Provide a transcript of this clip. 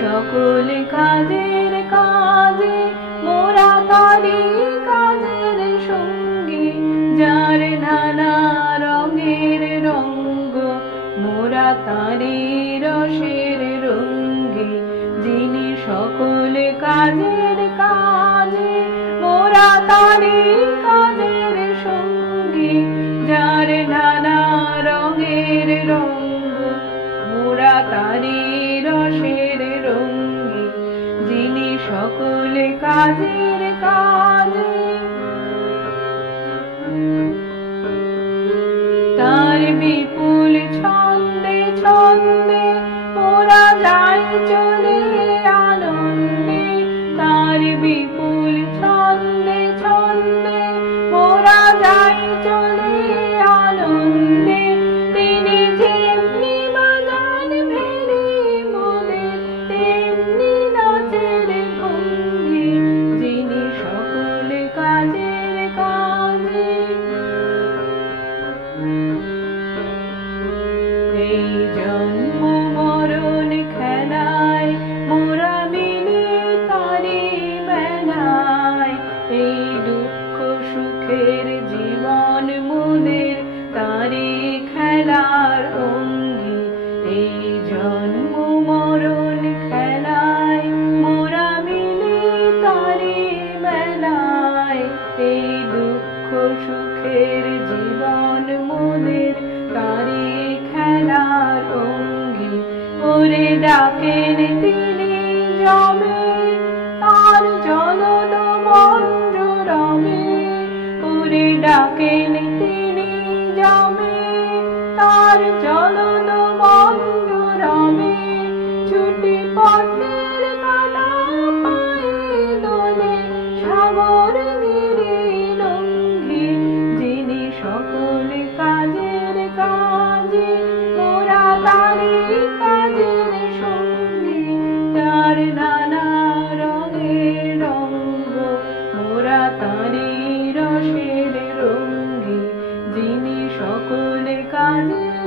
সকল কাজের কাজে মোরা তারি কাজের সঙ্গী, যার নানা রঙের রঙ্গ মোরা তারি রসের রঙ্গী। যিনি সকল কাজের কাজে মোরা তারি কাজের সঙ্গী, যার নানা রঙের রঙ্গ মোরা তারি রসের রঙ্গী। যিনি সকল কাজের কাজে তার বিপুল ছন্দে ছন্দে মোরা যাই চলে আনন্দে, তার বিপুল ছন্দে ছন্দে মোরা যাই চলে আনন্দে। তিনি যেমনি বাজান ভেরি মোদের তেমনি নাচের ভঙ্গি। যিনি সকল কাজের কাজে এই জন্ম মরণ খেলায় মোরা মিলে তারি মেলায়। এই দুঃখ সুখের জীবন মোদের তারি খেলার অঙ্গী। এই জন্ম মরণ খেলায় মোরা মিলে তারি মেলায়। এই দুঃখ সুখের জীবন মোদের তারি খেলার অঙ্গী। ওরে ডাকেন তিনি জমে তার জলদ মন্দ্র রমে, ওরে ডাকেন তিনি জমে তার জলদ মন্দ্র রমে। ছুটি পথের কাটা পায়ে দোলে সাগর গিরি লঙ্ঘি। যিনি সকল কাজের কাজে মোরা তারি কাজের সঙ্গী, তার নানা রঙের রঙ্গ মোরা তারি রসের রঙ্গী। যিনি সকল কাজের